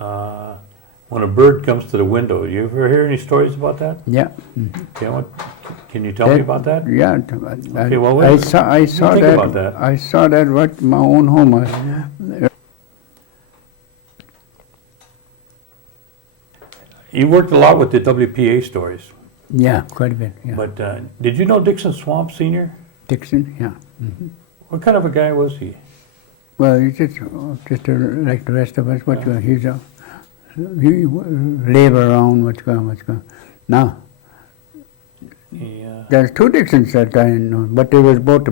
when a bird comes to the window. You ever hear any stories about that? Yeah. Okay, can you tell me about that? Yeah. Okay, well, I saw think that. about that. I saw that right in my own home. You worked a lot with the WPA stories. Yeah, quite a bit. Yeah. But did you know Dixon Swamp Sr.? Dixon, yeah. Mm-hmm. What kind of a guy was he? Well, he's just like the rest of us. He labor around. What's going. Now, there's two Dixons that I know, but they were both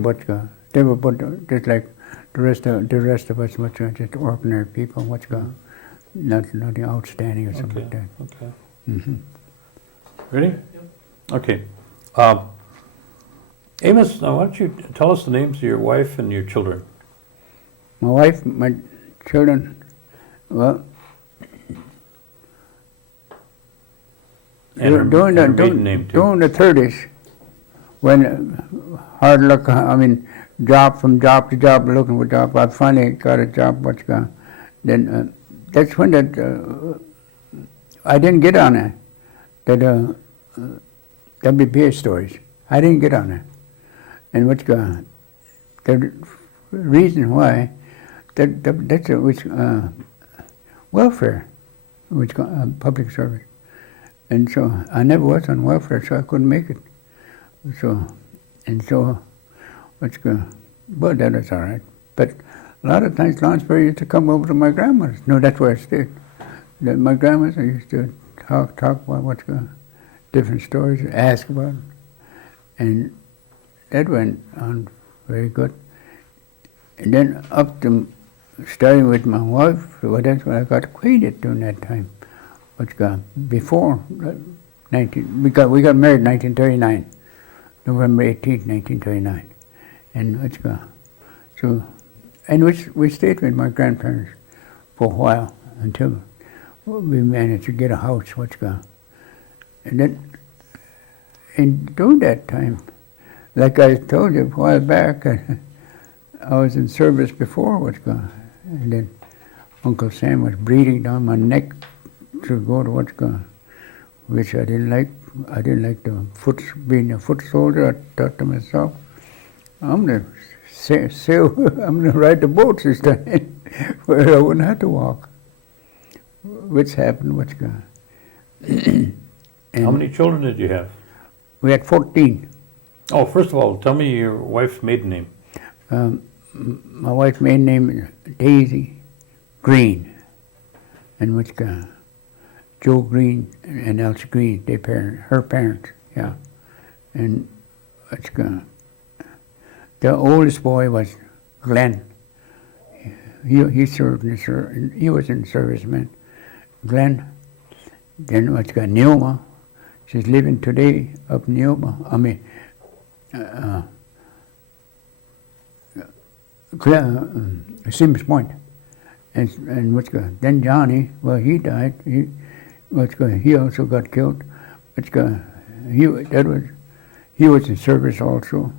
They were both just like the rest of us. Just ordinary people. Nothing outstanding or something like that. Okay. Mm-hmm. Ready? Yep. Okay. Amos, now why don't you tell us the names of your wife and your children? My wife, my children, well, and during her maiden name too. During the 30s, when hard luck, job to job, looking for a job, I finally got a job, then that's when I didn't get on it, that WPA stories. I didn't get on it. And the reason why, that's welfare, public service. And so I never was on welfare, so I couldn't make it. But that was all right. But a lot of times Lawrenceburg used to come over to my grandmother's. No, that's where I stayed. My grandmother used to talk about different stories, ask about it. And that went on very good. And then up to starting with my wife, well, that's when I got acquainted during that time. Before we got married in 1939, November 18th, 1939. And we stayed with my grandparents for a while until we managed to get a house. And then, during that time, like I told you a while back, I was in service before and then Uncle Sam was breathing down my neck to go to which I didn't like. I didn't like being a foot soldier. I thought to myself, I'm gonna sail. I'm gonna ride the boats this time, where I wouldn't have to walk. Which happened. How many children did you have? We had 14. Oh, first of all, tell me your wife's maiden name. My wife's maiden name is Daisy Green, and Joe Green and Elsie Green, her parents, yeah. And the oldest boy was Glenn. He served he was in serviceman. Glenn. Then Neoma. She's living today up Neoma. Sims Point. And then Johnny, well, he died. He also got killed. He was in service also.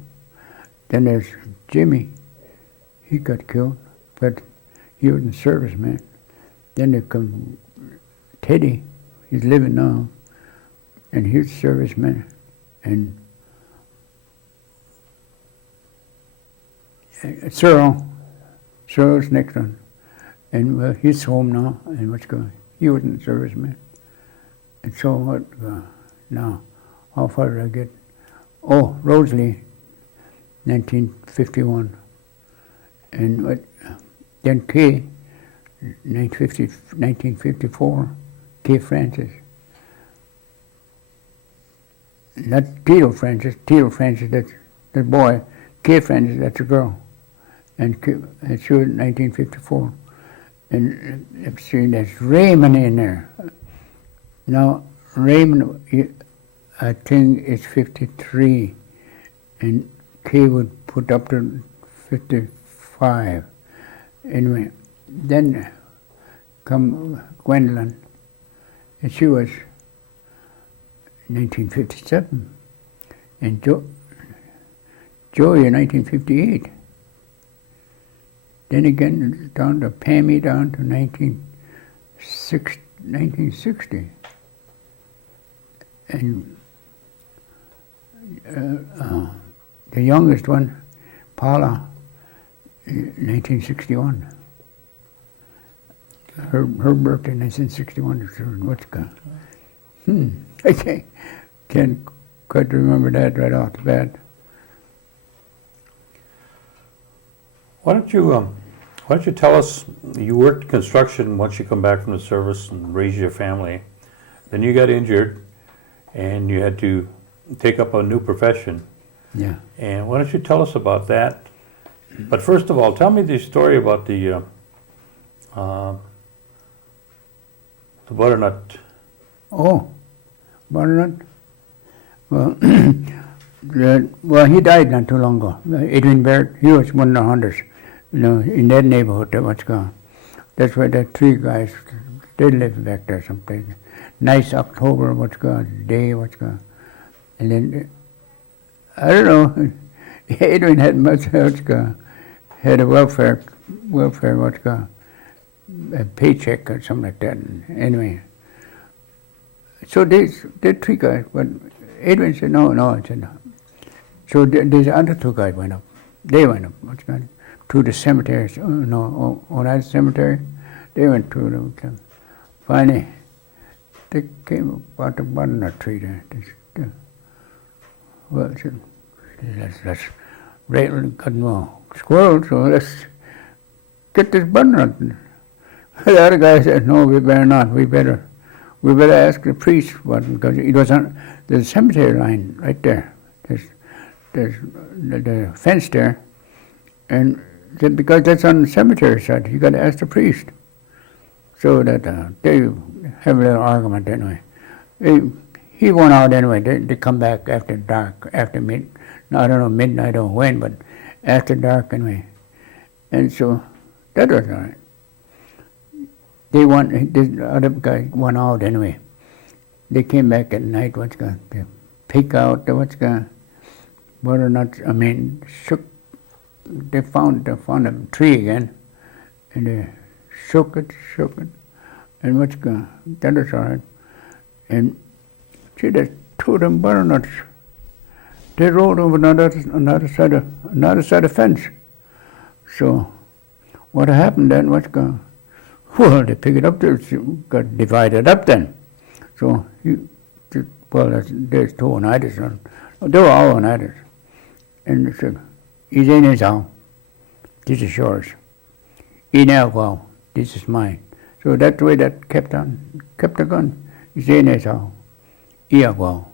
Then there's Jimmy. He got killed, but he was a serviceman. Then there comes Teddy. He's living now, and he's a serviceman. And Cyril's next one. And he's home now, and he wasn't a serviceman. And so now, how far did I get? Oh, Rosalie, 1951. And then Kay, 1954, Kay Francis. Not Tito Francis, that's the boy. Kay Francis, that's a girl. And she was 1954. And there's Raymond in there. Now, Raymond, I think, is 53, and Kay would put up to 55. Anyway, then come Gwendolyn, and she was 1957, and Joey in 1958. Then again, down to Pammy, down to 1960. And the youngest one, Paula, 1961. Her birthday, 1961. What's got? I can't quite remember that right off the bat. Why don't you tell us, you worked construction once you come back from the service and raised your family. Then you got injured and you had to take up a new profession. Yeah. And why don't you tell us about that? But first of all, tell me the story about the butternut. Oh, butternut? Well, well, he died not too long ago. Edwin Barrett, he was one of the hunters, in that neighborhood that what's gone. That's where the three guys, they live back there someplace. Nice October, what's gone, day, what's gone. And then, I don't know, Edwin had much, what's gone, had a welfare, what's gone, a paycheck or something like that. And anyway, so they three guys, but Edwin said, no, I said, no. So these other two guys went up. They went up, what's called, to the cemetery. That cemetery. They went to them. Finally, they came about the butternut tree there. Well, I said, let's got no squirrel, so let's get this butternut. The other guy said, no, we better not. We better ask the priest what, because it was on the cemetery line right there. There's the fence there, and because that's on the cemetery side, you got to ask the priest. So that they have a little argument anyway. He went out anyway. They come back after dark, after I don't know, midnight or when, but after dark anyway. And so that was all right. The other guy went out anyway. They came back at night, to pick out butternut, they found a tree again, and they shook it, and that was all right. And see, there's two of them butternuts. They rolled over another side of fence. So what happened then well, they picked it up, got divided up then. So there's two oneidas. They were all oneidas. And they said, this is yours. Well, this is mine. So that way that kept on going. Well,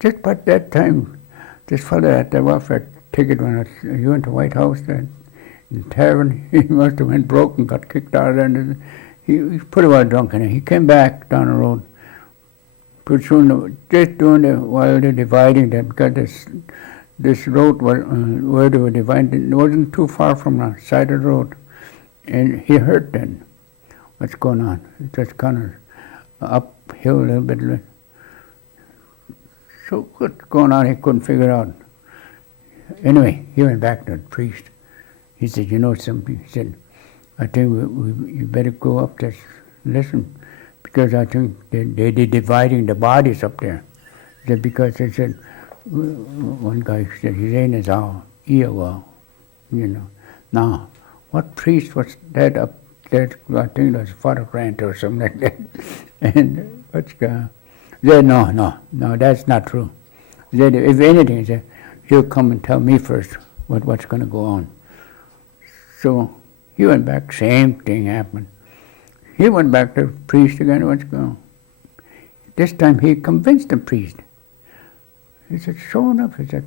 just by that time, this fellow at the welfare ticket when he went to White House, in the tavern, he must have went broke and got kicked out of there. And he was pretty well drunk, and he came back down the road. Pretty soon, just while they're dividing them, because this road where they were dividing, it wasn't too far from the side of the road, and he heard then what's going on. It's just kind of uphill a little bit. So what's going on? He couldn't figure it out. Anyway, he went back to the priest. He said, you know something? He said, I think you better go up there, listen, because I think they're dividing the bodies up there. He said, because they said, one guy said, his name is our ear, Now, what priest was that up there? I think it was Father Grant or something like that. And he said, no, that's not true. He said, if anything, he said, he'll come and tell me first what's going to go on. So he went back, same thing happened. He went back to the priest again, what's going on? This time he convinced the priest. He said, sure enough, he said,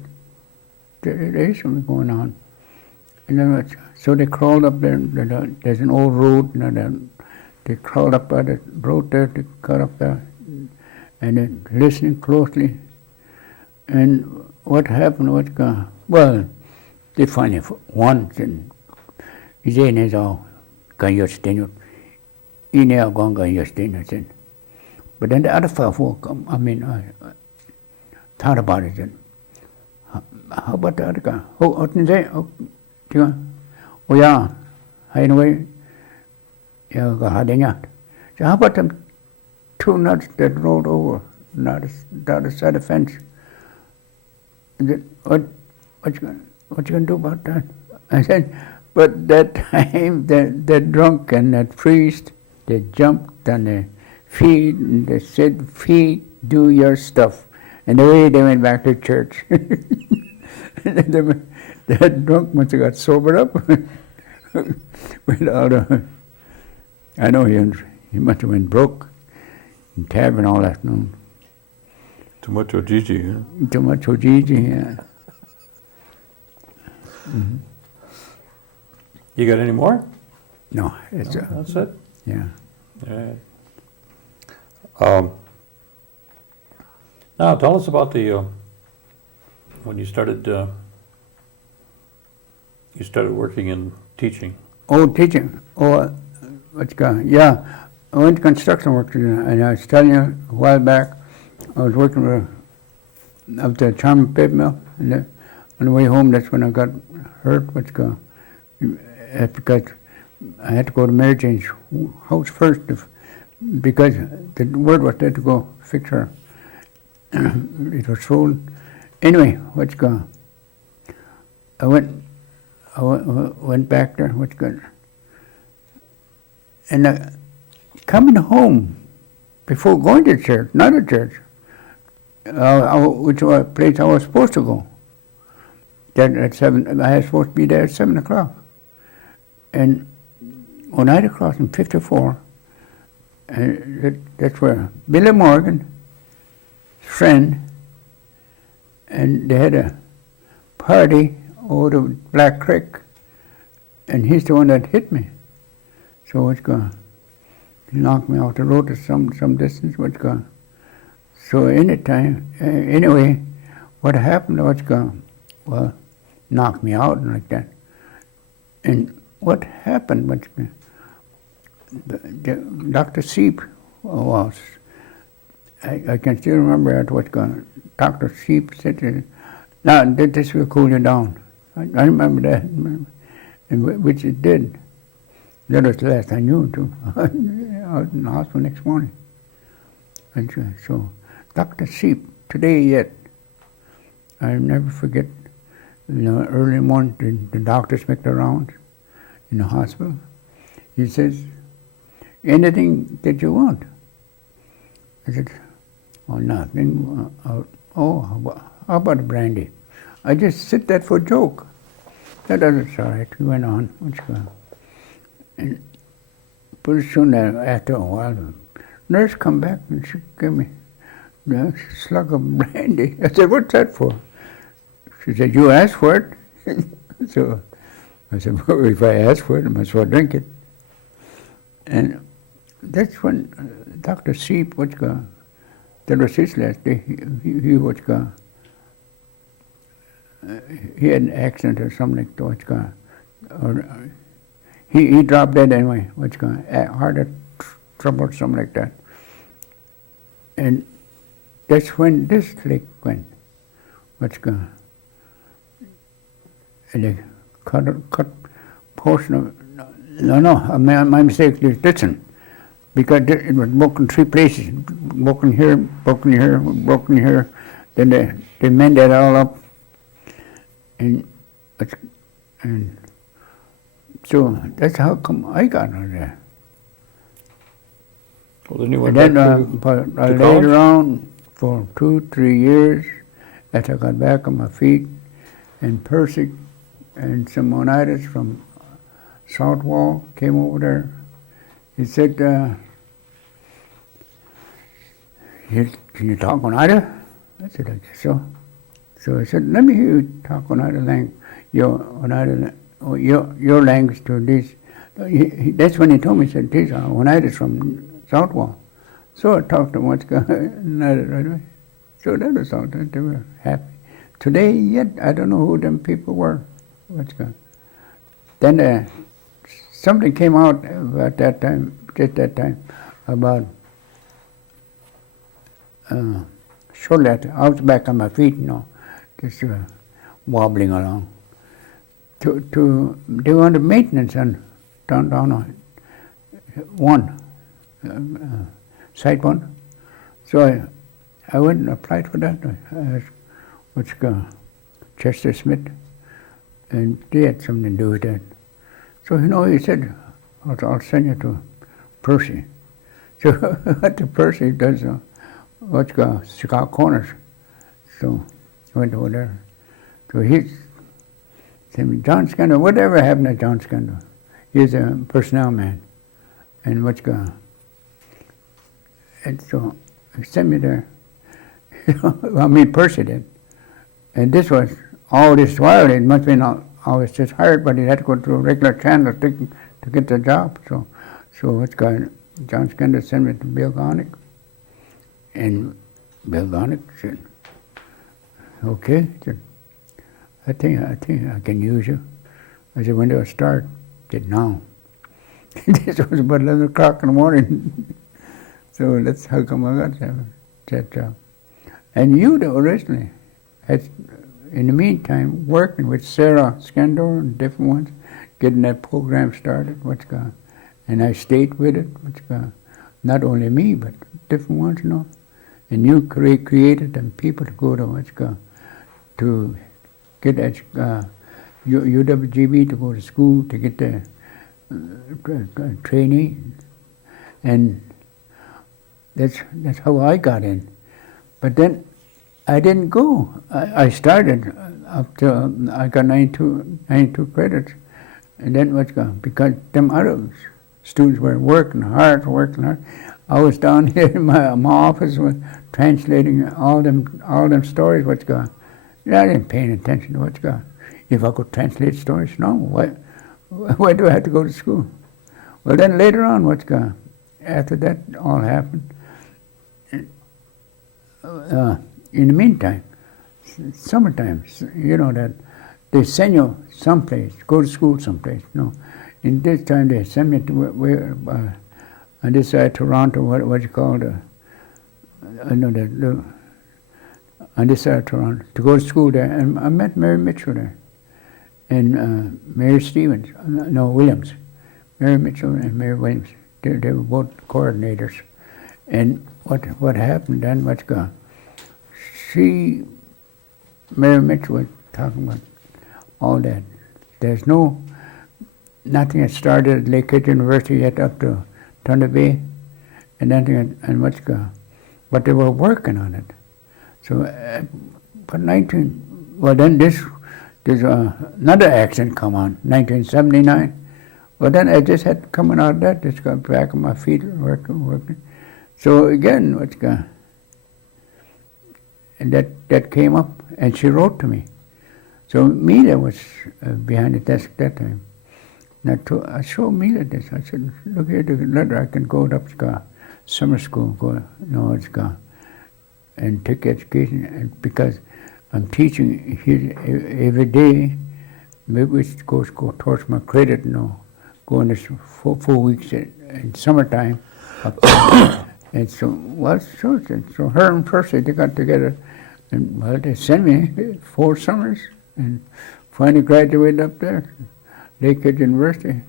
there is something going on. And then so they crawled up there, there's an old road, they crawled up by the road there, to cut up there, and then listening closely. And what happened, well, they finally, one said, his name is all, but then the other fellow, thought about it. Then, how about the other guy? Oh, yeah. hideaway, you go hiding out. So how about them 2 nuts that rolled over the other side of the fence? What you gonna do about that? I said, but that time that drunk and that priest, they jumped on their feet and they said, "Feet, do your stuff." And away they went back to church. That drunk must have got sobered up with all the. I know he must have went broke in tavern all afternoon. Too much OGG, huh? Too much OGG, yeah. Mm-hmm. You got any more? No, it's No, that's it? yeah. Yeah. Now, tell us about the when you started working in teaching. Oh, teaching. Oh, what's going? Yeah, I went to construction work, and I was telling you a while back, I was working with up the Charming Paper Mill, and on the way home, that's when I got hurt. What's going? Because I had to go to Mary Jane's house first, because the word was there to go fix her. It was swollen. Anyway, what's going? I went back there. What's good? And coming home before going to church, not a church, which was a place I was supposed to go. That at 7, I was supposed to be there at 7 o'clock. And on Ida Crossing 54, that's where Billy Morgan's friend, and they had a party over the Black Creek, and he's the one that hit me. So it's going to knock me off the road to some distance. What's going? So anyway, what happened? What's going? Well, knocked me out and like that. And what happened? What's going? Dr. Seep was. I can still remember that. What's going? Dr. Seep said, "Now this will cool you down." I remember that, and which it did. That was the last I knew too. I was in the hospital next morning. And so, Dr. Seep, today yet, I'll never forget. Early morning, the doctors make the rounds in the hospital. He says, "Anything that you want?" I said, "Oh, nothing. How about a brandy?" I just said that for a joke. That was all right. We went on. What's going? And pretty soon after a while, the nurse come back and she gave me a slug of brandy. I said, "What's that for?" She said, "You asked for it." So I said, "Well, if I asked for it, I might as well drink it." And that's when Dr. Seep, what's going? That was his last day. He what's going? He had an accident or something like that. What's going? Or he dropped dead anyway. What's going? Heart trouble or something like that. And that's when this lake went. What's going? And they cut portion of. No, my mistake. Listen. Because it was broken 3 places, broken here, broken here, broken here. Then they mend that all up, and so that's how come I got out of there. Well, then you went And back then I to laid college? around for 2-3 years after I got back on my feet, and Persic and some Oneidas from Southwall came over there. He said, "Can you talk Oneida?" I said, "I guess so." So I said, "Let me hear you talk Oneida language, your language to this." That's when he told me, he said, "These are Oneidas from Southwall." So I talked to him, what's going on right away. So that was all that they were happy. Today, yet, I don't know who them people were. What's going on. Then something came out about that time, just that time, about shortly after, I was back on my feet, just wobbling along. They wanted maintenance on down on one, site one. So I went and applied for that. What's called Chester Smith, and they had something to do with that. So he said, I'll send you to Percy. So what the Percy does, what's called Chicago Corners. So I went over there. So he said, John Scandal, whatever happened to John Scandal? He's a personnel man. And what's called, and so he sent me there. Percy did. And this was, all this while, it must have been always just hired, but he had to go through a regular channel to get the job. So what's called, John Scandal sent me to Bill Gonick. And Bill Gonick said, okay, I think I can use you. I said, when do I start? He said, now. This was about 11 o'clock in the morning. So that's how come I got that job. And you originally had, in the meantime, working with Sarah Scandor and different ones, getting that program started, and I stayed with it, not only me, but different ones, And you created them people to go to, to get UWGB to go to school, to get the training, and that's how I got in. But then I didn't go. I started up to I got 92 credits, and then because them other students were working hard. I was down here in my office translating all them stories. I didn't pay any attention to if I could translate stories. No, why do I have to go to school? Well, then later on, after that all happened, in the meantime, summertime, that they send you someplace, go to school someplace, In this time, they sent me to on this side of Toronto, what's it called, on this side of Toronto, to go to school there, and I met Mary Mitchell there, and Mary Williams, Mary Mitchell and Mary Williams, they were both coordinators, and what happened then, Mary Mitchell was talking about all that. There's nothing had started at Lakehead University yet up to Thunder Bay, and nothing, but they were working on it. So, but then there's another accident come on, 1979. Well, then I just had coming out of that, just got back on my feet, working. So again, and that came up, and she wrote to me. So Mila was behind the desk that time. And I showed Mila this. I said, look here, the letter, I can go up to summer school, and take education, and because I'm teaching here every day, maybe it goes towards my credit, going this 4 weeks in summertime. And so her and Percy, they got together, and they sent me 4 summers, and finally graduated up there, Lakehead University.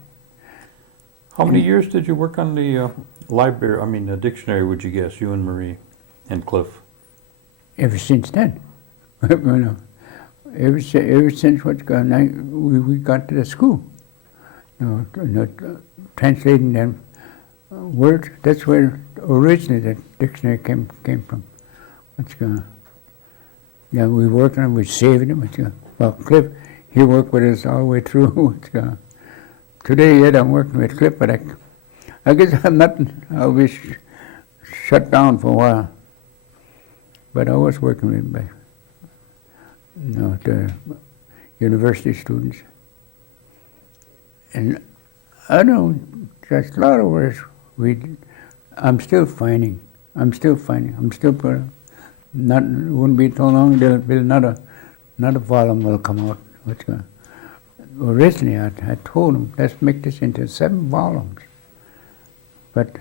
How many years did you work on the library, the dictionary, would you guess, you and Marie and Cliff? Ever since then. Ever since we got to the school. Translating them words, that's where originally the dictionary came from. We worked on them, we saved them. Well, Cliff, he worked with us all the way through. Today, yet I'm working with Cliff, but I guess I'll be shut down for a while. But I was working with the university students. And I don't, there's a lot of words I'm still finding. Wouldn't be so long, there'll be another volume will come out. Originally, I told them, let's make this into 7 volumes. But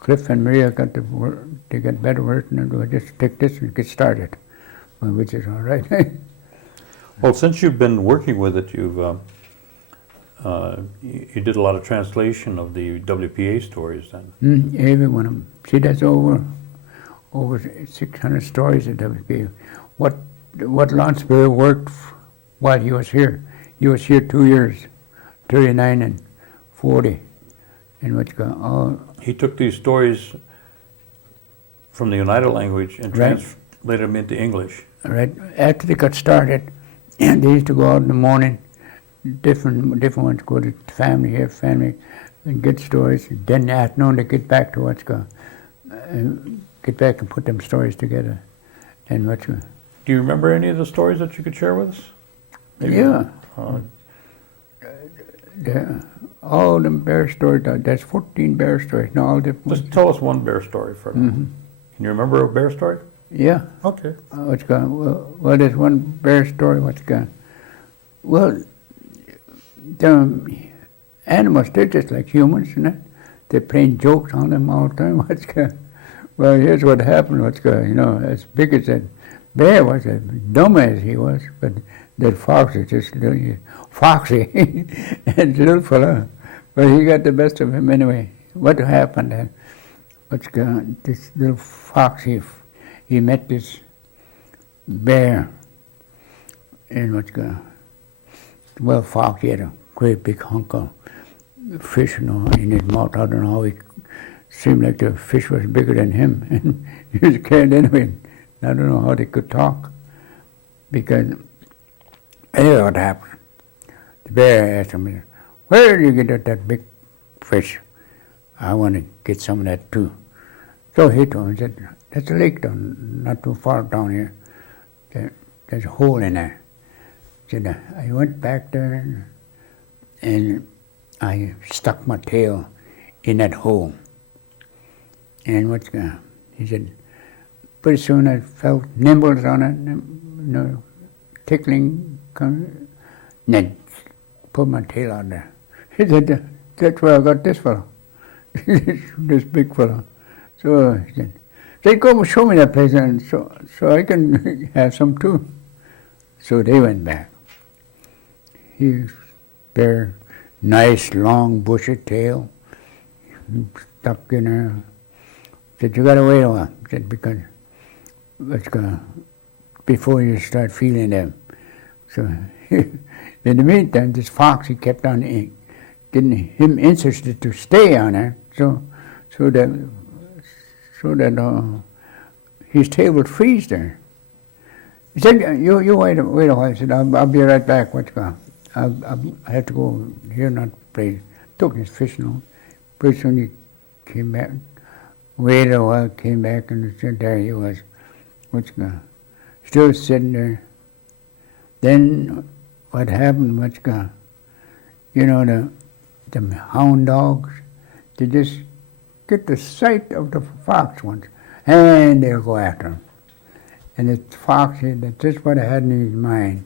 Cliff and Maria they got better words, and we'll just take this and get started, which is all right. Well, since you've been working with it, you've you did a lot of translation of the WPA stories then. Every one of them. See, that's over 600 stories at WPA. What Lance Bear worked while he was here. He was here 2 years, 39 and 40. And what's got all. He took these stories from the Oneida language and Right. translated them into English. Right after they got started, they used to go out in the morning. Different ones go to family, and get stories. Then in the afternoon they get back to what's going, get back and put them stories together. And what's going. Do you remember any of the stories that you could share with us? Maybe, Yeah. uh, All them bear stories. There's 14 bear stories. Now all different. just tell us one bear story for now. Mhm. Can you remember a bear story? Yeah. Okay. What's going? Well, there's one bear story. What's going? Well, the animals, they're just like humans, you know. They're playing jokes on them all the time. What's going? Well, here's what happened. What's going? You know, as big as that bear was, as dumb as he was, but that fox is just little foxy, and little fella. But he got the best of him anyway. What happened then? What's going? This little fox, he met this bear, and what's going? Well, fox, he had a great big hunk of fish, you know, in his mouth. I don't know how he seemed like the fish was bigger than him, and he was carried anyway. I don't know how they could talk, because anyway, what happened? The bear asked him, "Where did you get that big fish? I want to get some of that too." So he told him, he said, "There's a lake down, not too far down here. There's a hole in there." He said, "I went back there and I stuck my tail in that hole. And what's going?" He said, "Pretty soon I felt nibbles on it, you know, tickling, and I put my tail out there." He said, "That's where I got this fellow, this big fellow." So he said, "Go show me that place, and so I can have some too." So they went back. He bear nice long bushy tail stuck in there. Said, "You gotta wait a while." Said, "Because it's gonna before you start feeling them." So in the meantime, this fox, he kept on getting him interested to stay on there, so that his tail would freeze there. He said, "You wait a while." He said, "I'll be right back. What's going? I have to go here, not play." Took his fish, you know. Pretty soon he came back. Waited a while, came back, and said, there he was. What's going? Still sitting there. Then what happened? What's going? You know, the hound dogs, they just get the sight of the fox once, and they'll go after him. And the fox said that's just what I had in his mind.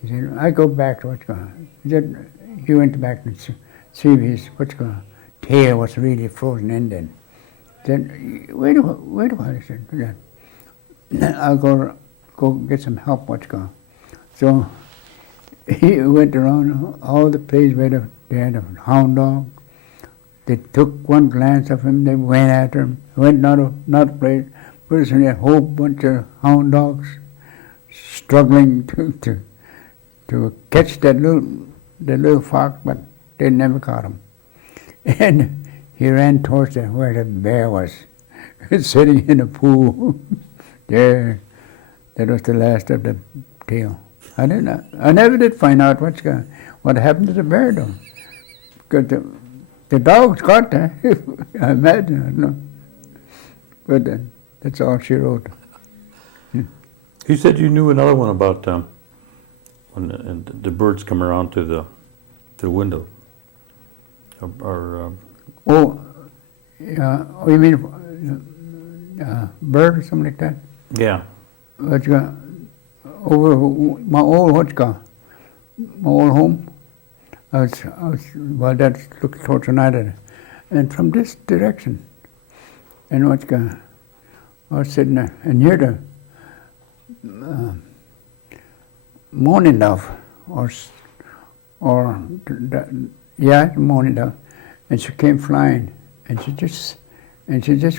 He said, "I go back to what's going." He said he went back and see if his what's going tail was really frozen in then. Then wait a while. He said, "Yeah, I'll go get some help. What's going?" So he went around all the places where they had a hound dog. They took one glance of him. They went after him. Went not a place. Pretty soon a whole bunch of hound dogs struggling to catch that little fox, but they never caught him. And he ran towards where the bear was, sitting in a pool. There, that was the last of the tale. I never did find out what happened to the bear though, because the dogs got there. I imagine, I don't know. But that's all she wrote. You said you knew another one about when the birds come around to the window. Oh, you mean bird or something like that? Yeah. Over my old my old home. I was that's looking towards the night, and from this direction, and I was sitting there, and here the mourning dove or yeah, morning dove, and she came flying, and she just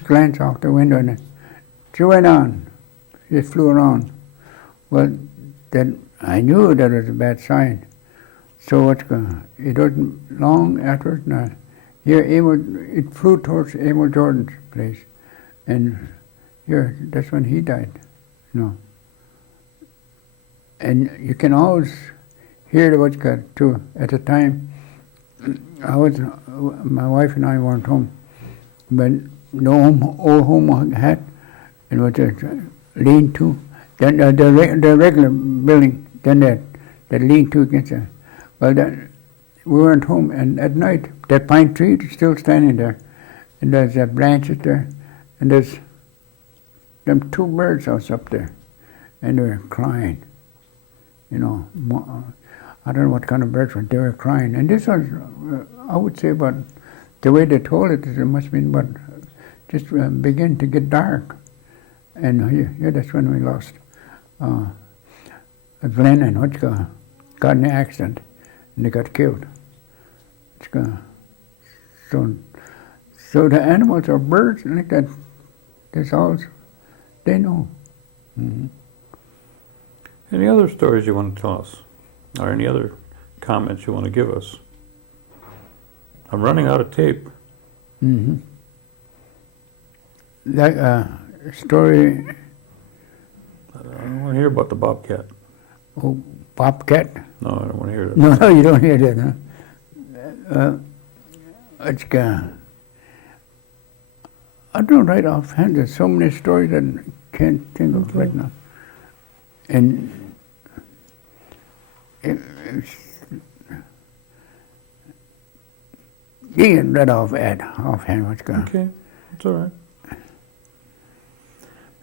glanced out the window, and she went on. She flew around. Well, then I knew that was a bad sign. So what's going? It wasn't long afterwards. Now, here it flew towards Amos Jordan's place, and here that's when he died. You know. And you can always hear what's got too. At the time, my wife and I weren't home, but no old home had, and was a lean-to. Then the regular building, then that lean-to against it. Well, we weren't home, and at night, that pine tree is still standing there, and there's branches there, and there's them two birds house up there, and they were crying. You know, I don't know what kind of birds were. They were crying, and this was, I would say, about the way they told it must have been about just begin to get dark, and yeah, that's when we lost Glenn and Hutchka got in an accident, and they got killed. So the animals or birds like that, that's all they know. Mm-hmm. Any other stories you want to tell us? Or any other comments you want to give us? I'm running out of tape. Mm-hmm. That story. I don't want to hear about the bobcat. Oh, bobcat? No, I don't want to hear that. No, you don't hear that, huh? I don't right offhand. There's so many stories that I can't think of right now. And you can read offhand what's going on. Okay, that's all right.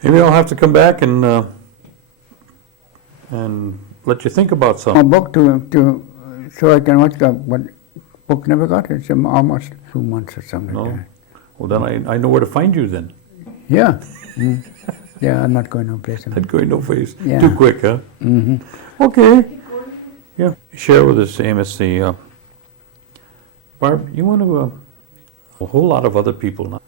Maybe I'll have to come back and let you think about A something. book to so I can watch that, but book never got it. It's almost 2 months or something like No? that. Well, then I know where to find you then. Yeah. Mm. Yeah, I'm not going no place. Not going no face. Yeah. Too quick, huh? Mm-hmm. Okay. Yeah. Share with us, Amos, the Barb, you want to a whole lot of other people now.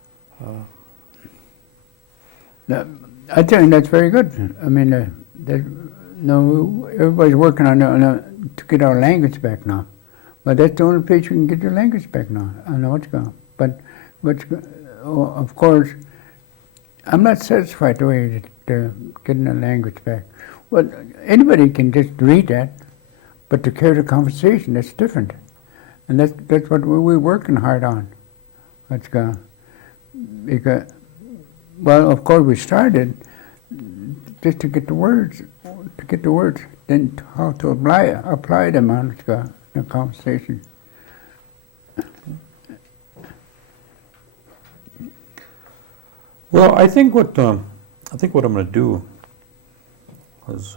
I think that's very good. I mean, everybody's working on to get our language back now. But that's the only place you can get your language back now. I know what's going on. But of course, I'm not satisfied the way they're getting the language back. Well, anybody can just read that, but to carry the conversation, that's different. And that's what we're working hard on. Let's go. Because, well, of course, we started just to get the words, then how to apply them on the conversation. Well, I think what I'm going to do is